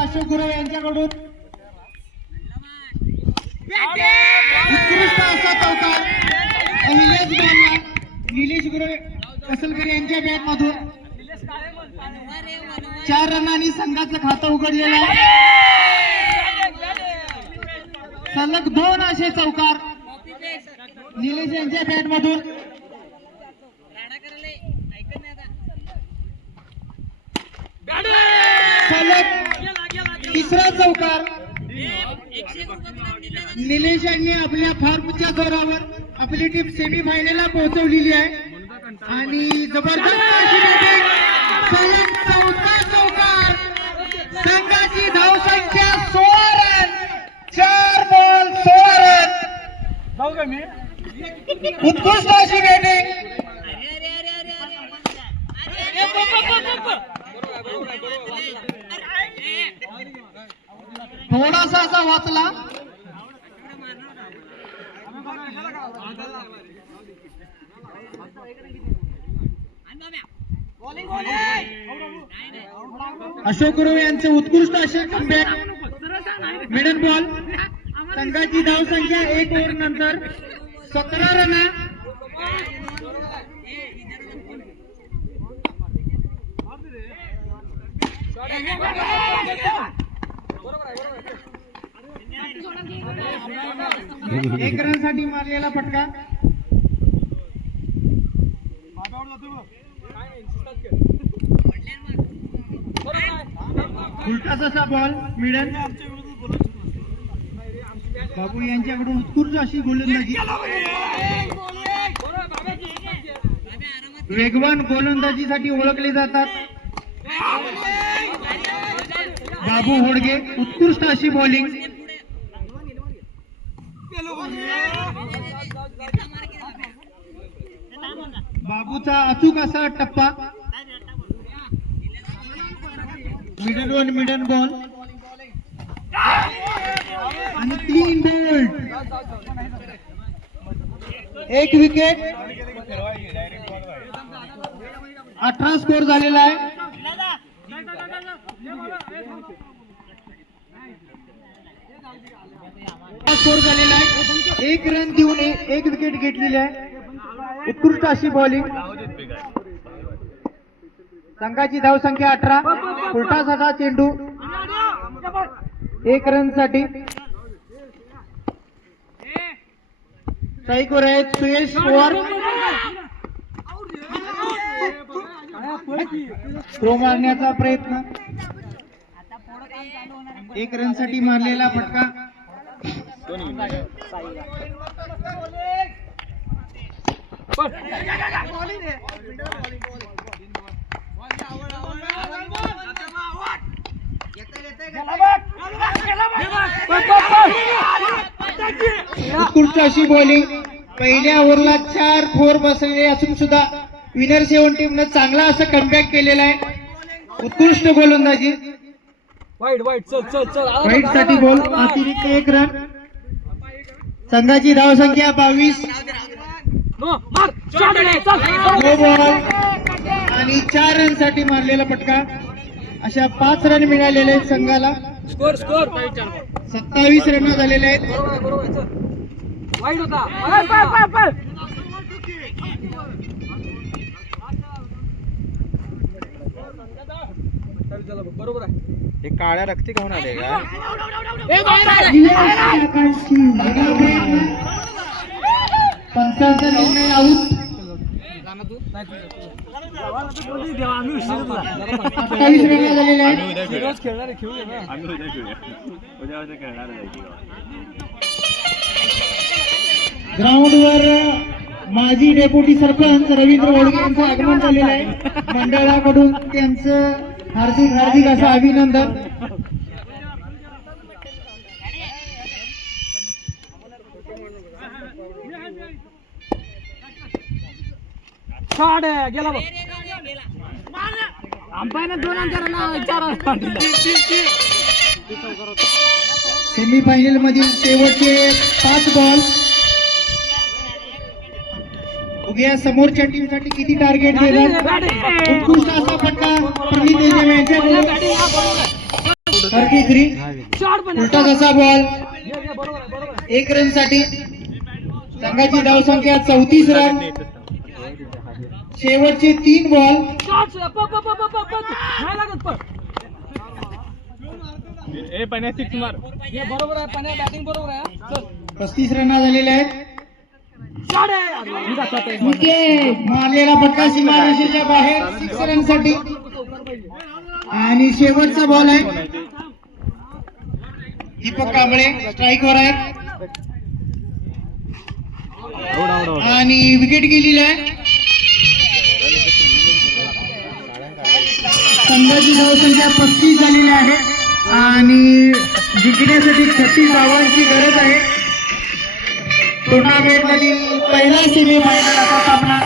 अशोक गुरव यांच्याकडून उत्कृष्ट असा चौकार पहिल्याच बॉलला निलेश गुरव कसलकर यांच्या बॅट मधून 4 रनांनी संघाचं खातं उघडलेलं आहे. सलग 2 असे चौकार निलेश यांच्या बॅट मधून. सलग 3रा चौकार निलेश यांनी आपल्या फॉर्मच्या जोरावर आपली टीम सेमीफायनलला पोहोचवलेली आहे आणि जबरदस्त अशी बॅटिंग. सलग 4था चौकार संघाची धावसंख्या 16 रन. 4 ball 16 run. उत्कृष्ट अशी बॅटिंग. थोडासा असा वाचला. अशोक गुरव यांचे उत्कृष्ट असे कमबॅक. Middle ball. संघाची धावसंख्या 1 ओव्हर नंतर 17 रन. एक रन साठी मारलेला फटका. उलटा तसा बॉल मिडल. बाबू यांच्याकडून उत्कृष्ट अशी गोलंदाजी. वेगवान गोलंदाजीसाठी ओळखले जातात बाबू होडगे. उत्कृष्ट अशी बॉलिंग. बाबूचा अचूक असा टप्पा. मिडल बॉल आणि 3 बोल्ट. 1 विकेट. 18 स्कोर झालेला आहे. स्कोर झालेला आहे. 1 रन देऊन 1 विकेट घेतलेली आहे. उत्कृष्ट अशी बॉलिंग. संघाची धावसंख्या 18. उलटा साधा चेंडू 1 रन साठी. स्ट्राईकवर आहेत सुयश पवार. थ्रो मारण्याचा प्रयत्न. 1 रन साठी मारलेला फटका. उत्कृष्ट अशी बॉलिंग. पहिल्या ओव्हरला 4 बसलेले असून सुद्धा विनर 7 टीमनं चांगला असं कमबॅक केलेला आहे. उत्कृष्ट गोलंदाजी. वाईट साठी बॉल. अतिरिक्त 1 रन. संघाची धावसंख्या 22. आणि 4 रन साठी मारलेला फटका. अशा 5 रन मिळालेले आहेत संघाला. 27 रन झालेले आहेत. बरोबर आहे. हे काळ्या रक्ती खाऊन आले का? पंचांचा निर्णय आऊट. 28 रन झालेले आहेत. ग्राउंडवर माजी डेप्युटी सरपंच रवींद्र होडगे यांचं आगमन झालेलं आहे. मंडळाकडून त्यांचं हार्दिक असं अभिनंदन. गेला अंपायरने 2 अंकांना 4 सेमीफायनल मधील शेवटचे 5 बॉल. उद्या समोरच्या टीम साठी किती टार्गेट देणार. उत्कृष्ट असा फटका प्रणित यांच्याकडून. हरकी थ्री शॉट पण उलटा जसा बॉल 1 रन साठी संघाची धावसंख्या 34 रन शेवटचे 3 बॉल शॉट नाही लागत पण ए पण्या सिक्स मार हे बरोबर आहे पाण्या बॅटिंग बरोबर आहे चल 35 रन झालेले आहेत शॉट आहे विकेट मारलेला फटका सीमारेषेच्या बाहेर 6 रन साठी आणि शेवटचा बॉल आहे दीपक कांबळे स्ट्राईक वर आहेत आणि विकेट गेलेली आहे संघाची धावसंख्या 35 झालेली आहे आणि जिंकण्यासाठी 36 धावांची गरज आहे टुर्नामेंट मधील पहिला सेमीफायनल असा सामना